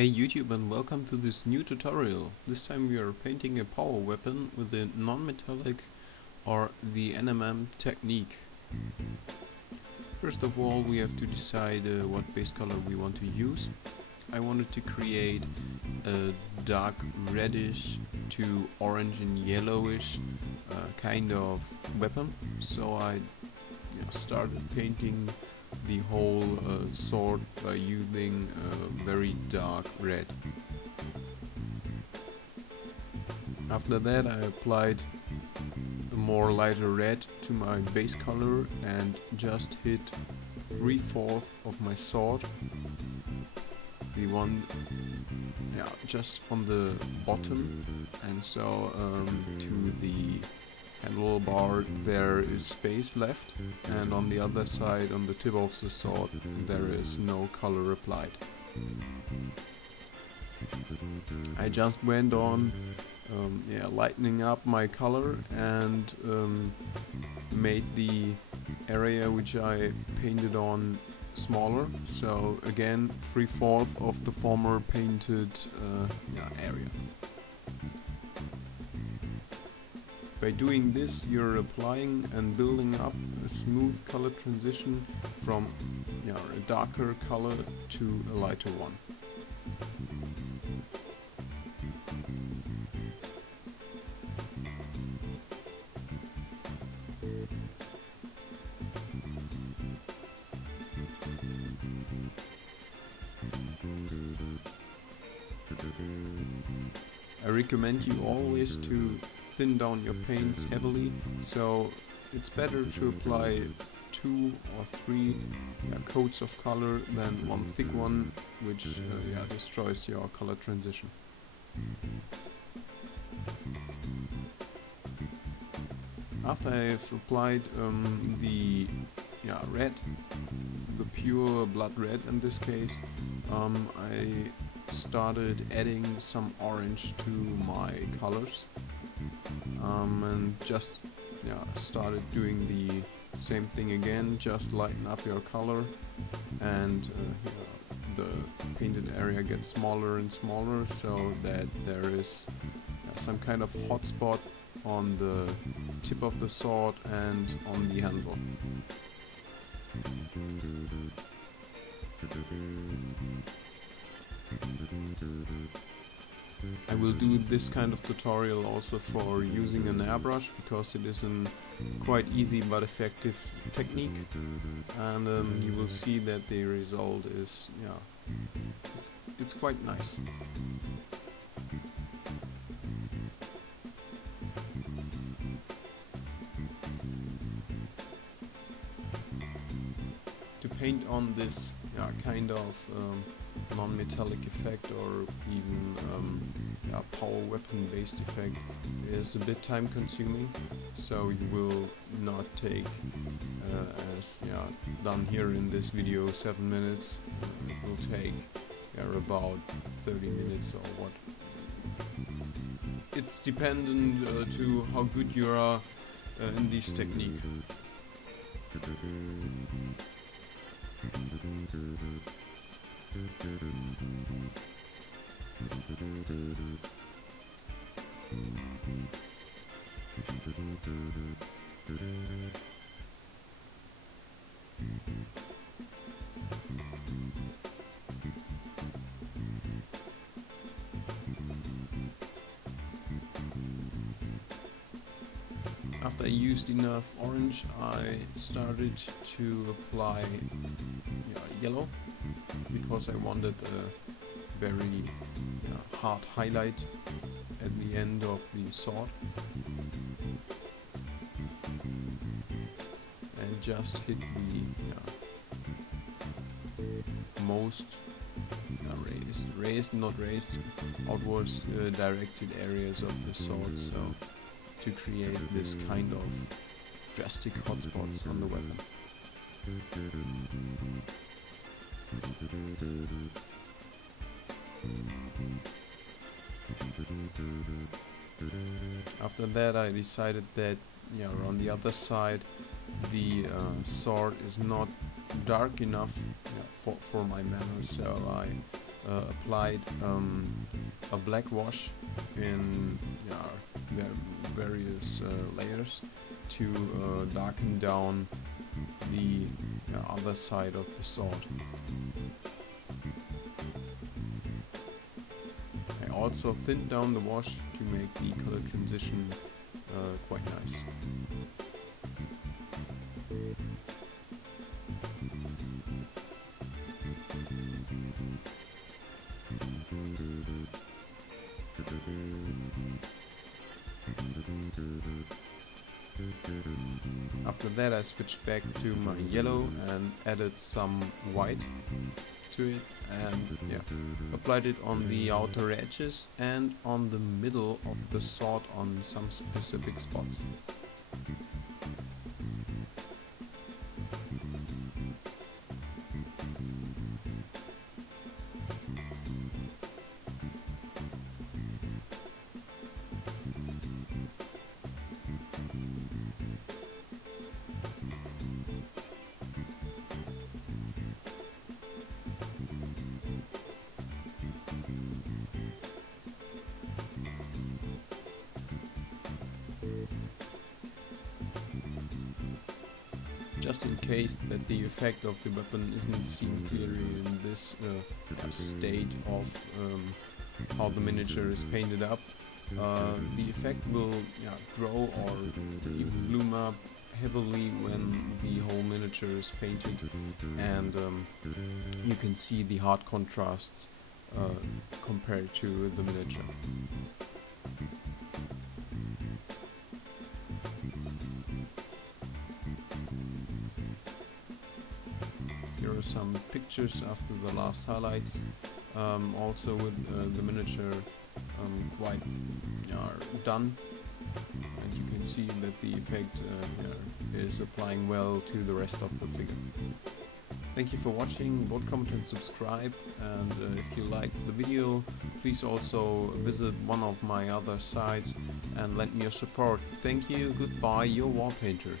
Hey YouTube, and welcome to this new tutorial. This time we are painting a power weapon with the non-metallic or the NMM technique. First of all, we have to decide what base color we want to use. I wanted to create a dark reddish to orange and yellowish kind of weapon, so I started painting the whole sword by using very dark red. After that I applied a more lighter red to my base color and just hit 3/4 of my sword, the one just on the bottom, and so to the handlebar there is space left, and on the other side, on the tip of the sword, there is no color applied. I just went on lightening up my color and made the area which I painted on smaller, so again 3/4 of the former painted area. By doing this, you're applying and building up a smooth color transition from a darker color to a lighter one. I recommend you always to thin down your paints heavily, so it's better to apply 2 or 3 coats of color than one thick one, which destroys your color transition. After I've applied the red, the pure blood red in this case, I started adding some orange to my colors. And just started doing the same thing again, just lighten up your color, and the painted area gets smaller and smaller so that there is some kind of hot spot on the tip of the sword and on the handle. I will do this kind of tutorial also for using an airbrush, because it is a quite easy but effective technique, and you will see that the result is it's quite nice. To paint on this kind of non-metallic effect, or even power weapon based effect, is a bit time consuming, so you will not take as done here in this video 7 minutes. It will take about 30 minutes or what. It's dependent to how good you are in this technique. After I used enough orange, I started to apply yellow, because I wanted a very hard highlight at the end of the sword, and just hit the most raised, not raised, outwards directed areas of the sword, so to create this kind of drastic hotspots on the weapon. After that I decided that on the other side the sword is not dark enough for my manner, so I applied a black wash in various layers to darken down the other side of the sword. I also thinned down the wash to make the color transition quite nice. After that I switched back to my yellow and added some white to it, and applied it on the outer edges and on the middle of the sword on some specific spots. Just in case that the effect of the weapon isn't seen clearly in this state of how the miniature is painted up, the effect will grow or even bloom up heavily when the whole miniature is painted, and you can see the hard contrasts compared to the miniature. Here are some pictures after the last highlights, also with the miniature quite done, and you can see that the effect is applying well to the rest of the figure. Thank you for watching, vote, comment and subscribe, and if you liked the video, please also visit one of my other sites and lend me your support. Thank you, goodbye, your Warpainter.